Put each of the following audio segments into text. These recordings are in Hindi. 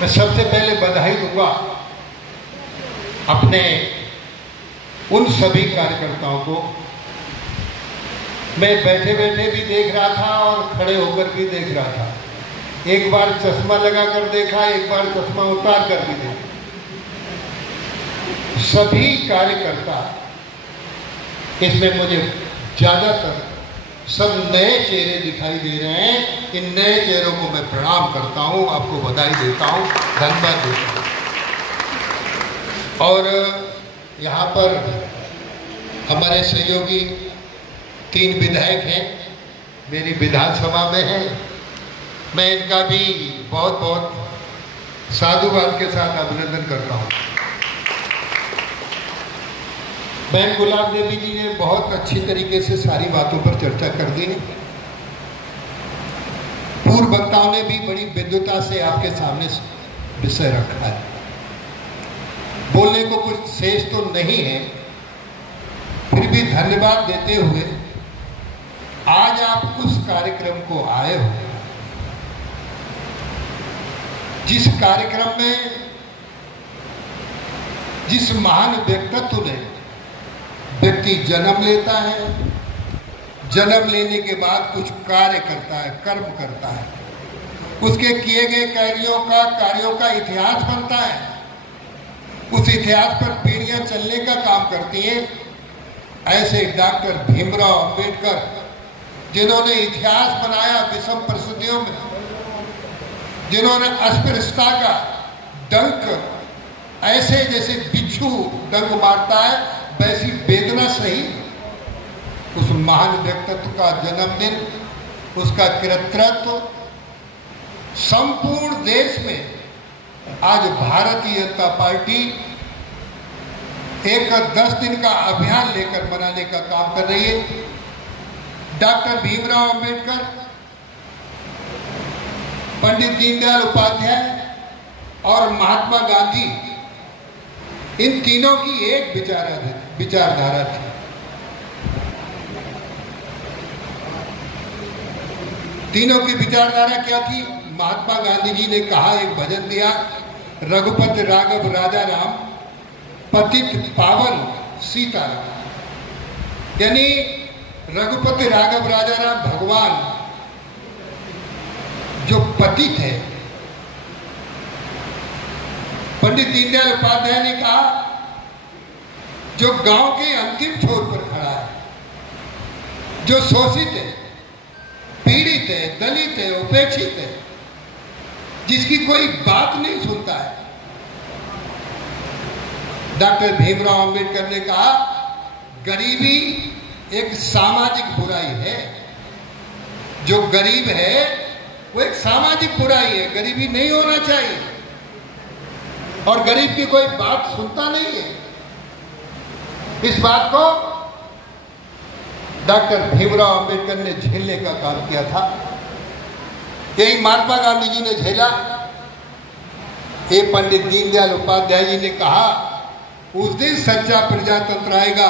मैं सबसे पहले बधाई दूंगा अपने उन सभी कार्यकर्ताओं को। मैं बैठे बैठे भी देख रहा था और खड़े होकर भी देख रहा था। एक बार चश्मा लगा कर देखा, एक बार चश्मा उतार कर भी देखा। सभी कार्यकर्ता इसमें मुझे ज्यादातर सब नए चेहरे दिखाई दे रहे हैं। इन नए चेहरों को मैं प्रणाम करता हूं, आपको बधाई देता हूं, धन्यवाद देता हूं। और यहाँ पर हमारे सहयोगी 3 विधायक हैं, मेरी विधानसभा में हैं। मैं इनका भी बहुत बहुत साधुवाद के साथ अभिनंदन करता हूँ। बहन गुलाब देवी जी ने बहुत अच्छी तरीके से सारी बातों पर चर्चा कर दी। पूर्व वक्ताओं ने भी बड़ी विद्वता से आपके सामने विषय रखा है। बोलने को कुछ शेष तो नहीं है, फिर भी धन्यवाद देते हुए आज आप उस कार्यक्रम को आए हो जिस कार्यक्रम में जिस महान व्यक्तित्व ने व्यक्ति जन्म लेता है, जन्म लेने के बाद कुछ कार्य करता है, कर्म करता है, उसके किए गए कार्यों का इतिहास बनता है। उस इतिहास पर पीढ़ियां चलने का काम करती हैं। ऐसे डॉक्टर भीमराव अंबेडकर जिन्होंने इतिहास बनाया विषम परिस्थितियों में, जिन्होंने अस्पृश्यता का डंक ऐसे जैसे बिच्छू डंक मारता है वैसी वेदना सही उस महान व्यक्तित्व का जन्मदिन, उसका कृतित्व संपूर्ण देश में आज भारतीय जनता पार्टी एक 10 दिन का अभियान लेकर मनाने का काम कर रही है। डॉक्टर भीमराव अंबेडकर, पंडित दीनदयाल उपाध्याय और महात्मा गांधी, इन तीनों की एक विचारधारा थी। तीनों की विचारधारा क्या थी? महात्मा गांधी जी ने कहा, एक भजन दिया, रघुपति राघव राजा राम, पतित पावन सीताराम। यानी रघुपति राघव राजा राम भगवान जो पतित है। पंडित दीनदयाल उपाध्याय ने कहा, जो गांव के अंतिम छोर पर खड़ा है, जो शोषित है, पीड़ित है, दलित है, उपेक्षित है, जिसकी कोई बात नहीं सुनता है। डॉक्टर भीमराव अंबेडकर ने कहा, गरीबी एक सामाजिक बुराई है। जो गरीब है वो एक सामाजिक बुराई है, गरीबी नहीं होना चाहिए। और गरीब की कोई बात सुनता नहीं है। इस बात को डॉक्टर भीमराव अंबेडकर ने झेलने का काम किया था। यही महात्मा गांधी जी ने झेला। ये पंडित दीनदयाल उपाध्याय जी ने कहा, उस दिन सच्चा प्रजातंत्र आएगा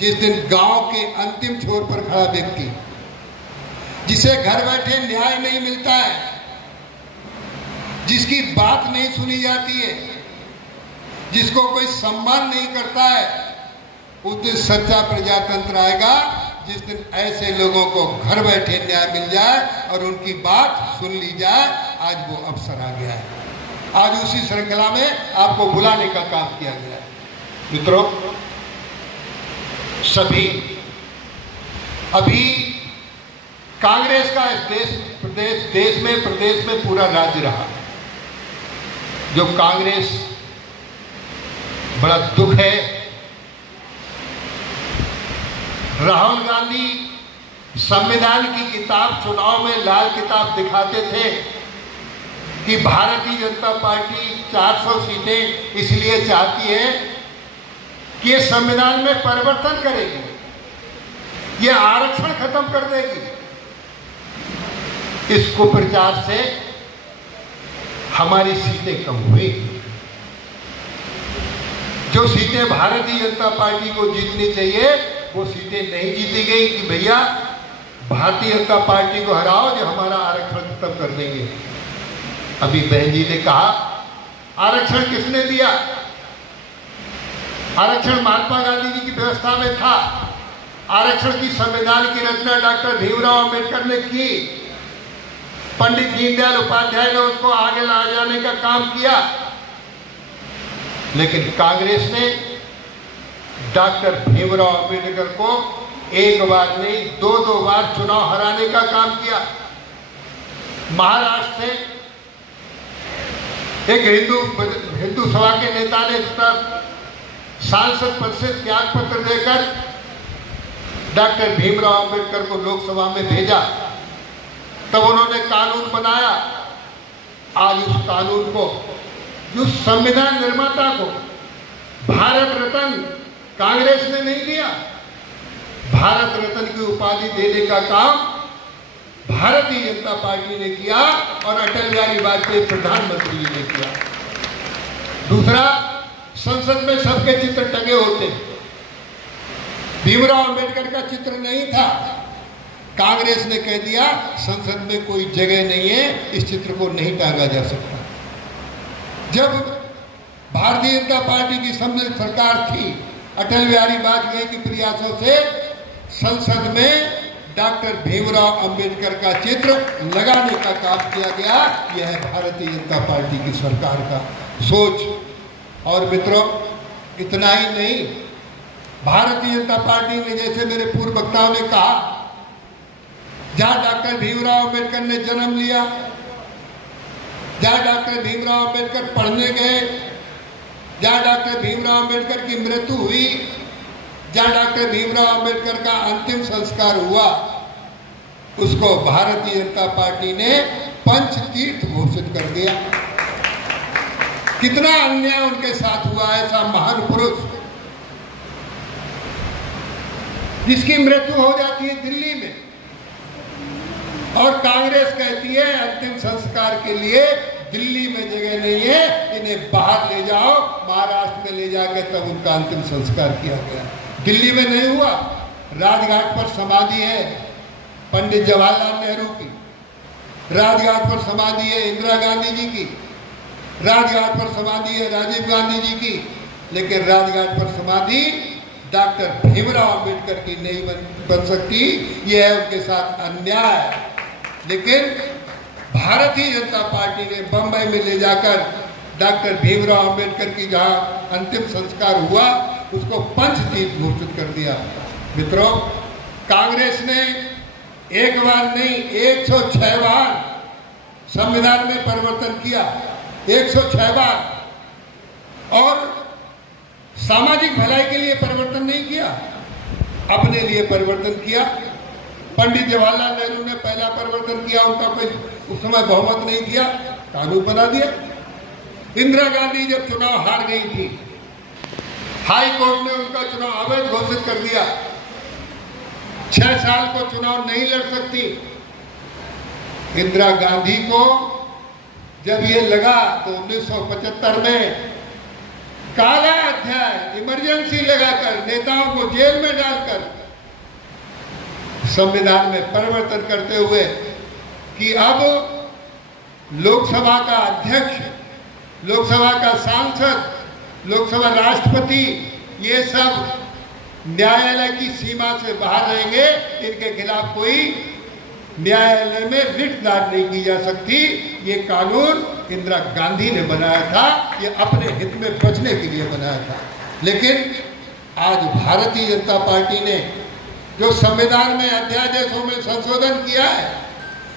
जिस दिन गांव के अंतिम छोर पर खड़ा व्यक्ति, जिसे घर बैठे न्याय नहीं मिलता है, जिसकी बात नहीं सुनी जाती है, जिसको कोई सम्मान नहीं करता है, उस दिन सच्चा प्रजातंत्र आएगा जिस दिन ऐसे लोगों को घर बैठे न्याय मिल जाए और उनकी बात सुन ली जाए। आज वो अवसर आ गया है। आज उसी श्रृंखला में आपको बुलाने का काम किया गया है। मित्रों, सभी अभी कांग्रेस का इस प्रदेश में पूरा राज्य रहा। जो कांग्रेस, बड़ा दुख है, राहुल गांधी संविधान की किताब चुनाव में लाल किताब दिखाते थे कि भारतीय जनता पार्टी 400 सीटें इसलिए चाहती है कि ये संविधान में परिवर्तन करेगी, ये आरक्षण खत्म कर देगी। इस कुप्रचार से हमारी सीटें कम हुई। जो सीटें भारतीय जनता पार्टी को जीतनी चाहिए वो सीटें नहीं जीती गई कि भैया भारतीय जनता पार्टी को हराओ जो हमारा आरक्षण खत्म कर देंगे। अभी बहन जी ने कहा आरक्षण किसने दिया? आरक्षण महात्मा गांधी जी की व्यवस्था में था। आरक्षण की संविधान की रचना डॉक्टर भीमराव अंबेडकर ने की। पंडित दीनदयाल उपाध्याय ने उसको आगे ला जाने का काम किया। लेकिन कांग्रेस ने डॉक्टर भीमराव अंबेडकर को एक बार नहीं दो बार चुनाव हराने का काम किया। महाराष्ट्र से एक हिंदू सभा के नेता ने सांसद पद से त्याग पत्र देकर डॉक्टर भीमराव अंबेडकर को लोकसभा में भेजा। तब उन्होंने कानून बनाया। आज उस कानून को, जो संविधान निर्माता को भारत रत्न कांग्रेस ने नहीं दिया, भारत रत्न की उपाधि देने का काम भारतीय जनता पार्टी ने किया और अटल बिहारी वाजपेयी प्रधानमंत्री जी ने किया। दूसरा, संसद में सबके चित्र टंगे होते। भीमराव अंबेडकर का चित्र नहीं था। कांग्रेस ने कह दिया संसद में कोई जगह नहीं है, इस चित्र को नहीं टांगा जा सकता। जब भारतीय जनता पार्टी की सम्मिलित सरकार थी, अटल बिहारी वाजपेयी के प्रयासों से संसद में डॉक्टर भीमराव अंबेडकर का चित्र लगाने का काम किया गया। यह है भारतीय जनता पार्टी की सरकार का सोच। और मित्रों, इतना ही नहीं, भारतीय जनता पार्टी ने, जैसे मेरे पूर्व वक्ताओं ने कहा, जहां डॉक्टर भीमराव अंबेडकर ने जन्म लिया, जहां डॉक्टर भीमराव अंबेडकर पढ़ने गए, जहां डॉक्टर भीमराव अंबेडकर की मृत्यु हुई, जहां डॉक्टर भीमराव अंबेडकर का अंतिम संस्कार हुआ, उसको भारतीय जनता पार्टी ने पंचतीर्थ घोषित कर दिया। कितना अन्याय उनके साथ हुआ। ऐसा महान पुरुष जिसकी मृत्यु हो जाती है दिल्ली में, और कांग्रेस कहती है अंतिम संस्कार के लिए दिल्ली में जगह नहीं है, इन्हें बाहर ले जाओ, महाराष्ट्र में ले जाकर तब उनका अंतिम संस्कार किया गया। दिल्ली में नहीं हुआ। राजघाट पर समाधि है पंडित जवाहरलाल नेहरू की, राजघाट पर समाधि है इंदिरा गांधी जी की, राजघाट पर समाधि है राजीव गांधी जी की, लेकिन राजघाट पर समाधि डॉक्टर भीमराव अंबेडकर की नहीं बन सकती। यह है उनके साथ अन्याय। लेकिन भारतीय जनता पार्टी ने बंबई में ले जाकर डॉक्टर भीमराव अंबेडकर की जहां अंतिम संस्कार हुआ, उसको पंचतीर्थ घोषित कर दिया। मित्रों, कांग्रेस ने एक बार नहीं 106 बार संविधान में परिवर्तन किया, 106 बार। और सामाजिक भलाई के लिए परिवर्तन नहीं किया, अपने लिए परिवर्तन किया। पंडित जवाहरलाल नेहरू ने पहला परिवर्तन किया, उनका कोई उस समय बहुमत नहीं किया, कानून बना दिया। इंदिरा गांधी जब चुनाव हार गई थी, हाई कोर्ट ने उनका चुनाव अवैध घोषित कर दिया। 6 साल को चुनाव नहीं लड़ सकती। इंदिरा गांधी को जब ये लगा तो 1975 में काला अध्याय, इमरजेंसी लगाकर, नेताओं को जेल में डालकर संविधान में परिवर्तन करते हुए कि अब लोकसभा का अध्यक्ष, लोकसभा का सांसद, लोकसभा राष्ट्रपति, ये सब न्यायालय की सीमा से बाहर रहेंगे। इनके खिलाफ कोई न्यायालय में रिट दायर नहीं की जा सकती। ये कानून इंदिरा गांधी ने बनाया था, ये अपने हित में बचने के लिए बनाया था। लेकिन आज भारतीय जनता पार्टी ने जो संविधान में अध्यादेशों में संशोधन किया है,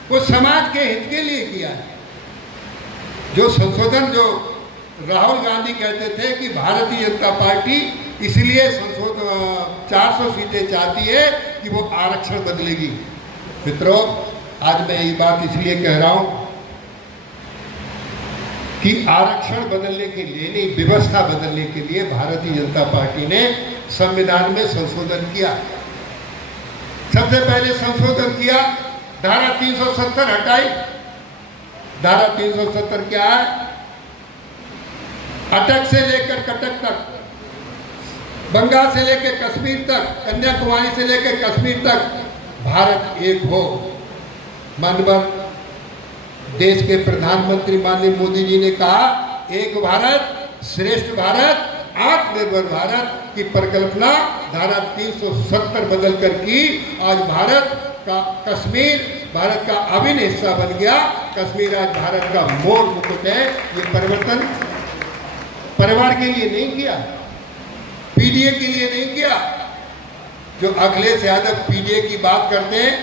वो समाज के हित के लिए किया है। जो संशोधन जो राहुल गांधी कहते थे कि भारतीय जनता पार्टी इसलिए 400 सीटें चाहती है कि वो आरक्षण बदलेगी। मित्रों, आज मैं ये बात इसलिए कह रहा हूं कि आरक्षण बदलने के लिए नहीं, व्यवस्था बदलने के लिए भारतीय जनता पार्टी ने संविधान में संशोधन किया। सबसे पहले संशोधन किया, धारा 370 हटाई। धारा 370 क्या है? अटक से लेकर कटक तक, बंगाल से लेकर कश्मीर तक, कन्याकुमारी से लेकर कश्मीर तक भारत एक हो। मानव देश के प्रधानमंत्री माननीय मोदी जी ने कहा, एक भारत श्रेष्ठ भारत, आत्मनिर्भर भारत की परिकल्पना धारा 370 बदल कर की। आज भारत का कश्मीर भारत का अभिन्न हिस्सा बन गया। कश्मीर आज भारत का मोड़ मुकुट है। ये परिवर्तन परिवार के लिए नहीं किया, पीडीए के लिए नहीं किया। जो अखिलेश यादव पीडीए की बात करते हैं,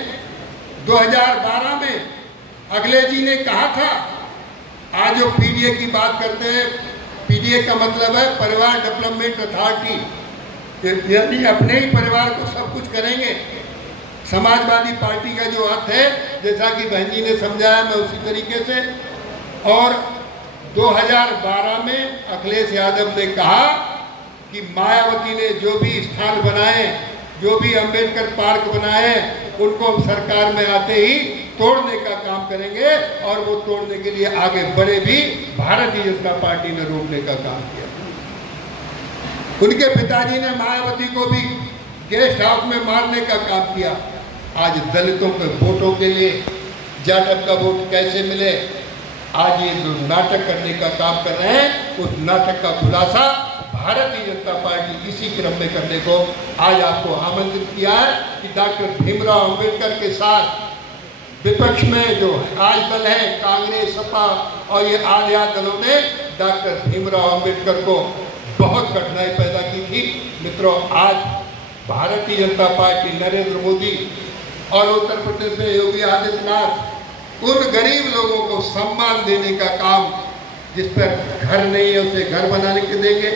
2012 में अखिलेश जी ने कहा था, आज जो पीडीए की बात करते हैं, पीडीए का मतलब है परिवार डेवलपमेंट अथॉरिटी, यानी अपने ही परिवार को सब कुछ करेंगे। समाजवादी पार्टी का जो अर्थ है, जैसा कि बहन जी ने समझाया, मैं उसी तरीके से। और 2012 में अखिलेश यादव ने कहा कि मायावती ने जो भी स्थान बनाए, जो भी अंबेडकर पार्क बनाए, उनको हम सरकार में आते ही तोड़ने का काम करेंगे। और वो तोड़ने के लिए आगे बढ़े भी। भारतीय जनता पार्टी ने रोकने का काम किया। उनके पिताजी ने मायावती को भी गेस्ट हाउस में मारने का काम किया। आज दलितों के वोटों के लिए जाटव का वोट कैसे मिले, आज ये जो नाटक करने का काम कर रहे हैं, उस नाटक का खुलासा भारतीय जनता पार्टी इसी क्रम में करने को आज आपको आमंत्रित किया है कि डॉक्टर भीमराव अंबेडकर के साथ विपक्ष में जो आज दल है, कांग्रेस, सपा और ये आलिया दलों ने डॉक्टर भीमराव अंबेडकर को बहुत कठिनाई पैदा की थी। मित्रों, आज भारतीय जनता पार्टी, नरेंद्र मोदी और उत्तर प्रदेश में योगी आदित्यनाथ उन गरीब लोगों को सम्मान देने का काम, जिस पर घर नहीं है उसे घर बनाने के देंगे,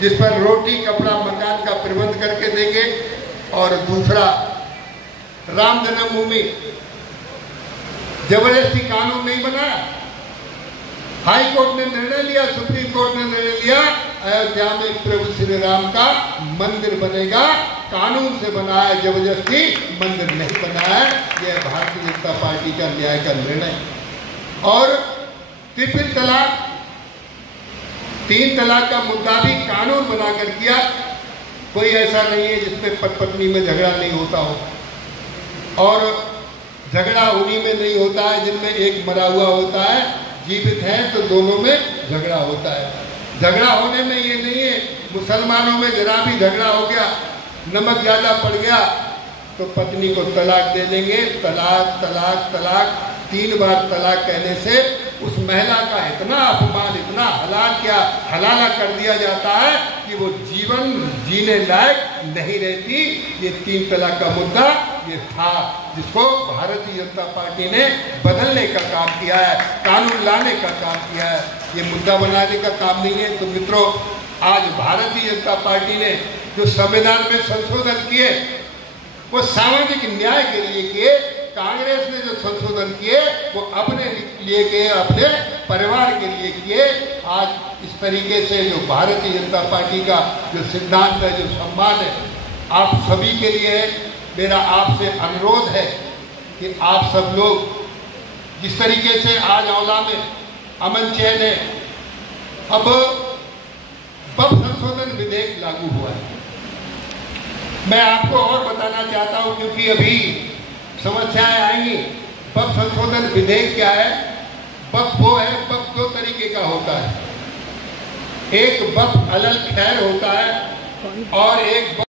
जिस पर रोटी कपड़ा मकान का प्रबंध करके देंगे। और दूसरा, राम जन्मभूमि जबरदस्ती कानून नहीं बना। हाई कोर्ट ने निर्णय लिया, सुप्रीम कोर्ट ने निर्णय लिया, अयोध्या में प्रभु श्री राम का मंदिर बनेगा। कानून से बना है, जबरदस्ती मंदिर नहीं बना है। यह भारतीय जनता पार्टी का न्याय का निर्णय। और ट्रिपल तलाक, 3 तलाक का मुद्दा भी कानून बनाकर किया। कोई ऐसा नहीं है जिसमें पति पत्नी में झगड़ा नहीं होता हो, और झगड़ा उन्हीं में नहीं होता है जिनमें एक मरा हुआ होता है, जीवित है तो दोनों में झगड़ा होता है। झगड़ा होने में ये नहीं है, मुसलमानों में जरा भी झगड़ा हो गया, नमक ज़्यादा पड़ गया तो पत्नी को तलाक दे देंगे। तलाक तलाक तलाक 3 बार तलाक कहने से उस महिला का इतना अपमान, इतना हलाला कर दिया जाता है कि वो जीवन जीने लायक नहीं रहती। ये 3 तलाक का मुद्दा ये था, जिसको भारतीय जनता पार्टी ने बदलने का काम किया है, कानून लाने का काम किया है। ये मुद्दा बनाने का काम नहीं है। तो मित्रों, आज भारतीय जनता पार्टी ने जो संविधान में संशोधन किए, वो सामाजिक न्याय के लिए किए। कांग्रेस ने जो संशोधन किए, वो अपने लिए किए, अपने परिवार के लिए किए। आज इस तरीके से जो भारतीय जनता पार्टी का जो सिद्धांत है, जो सम्मान है, आप सभी के लिए मेरा आपसे अनुरोध है कि आप सब लोग जिस तरीके से आज औला में अमन चैन है, अब संशोधन विधेयक लागू हुआ है। मैं आपको और बताना चाहता हूं, क्योंकि अभी समस्याएं आएंगी। पब संशोधन विधेयक क्या है? पब वो है, पब 2 तरीके का होता है। एक पब अलल खैर होता है और एक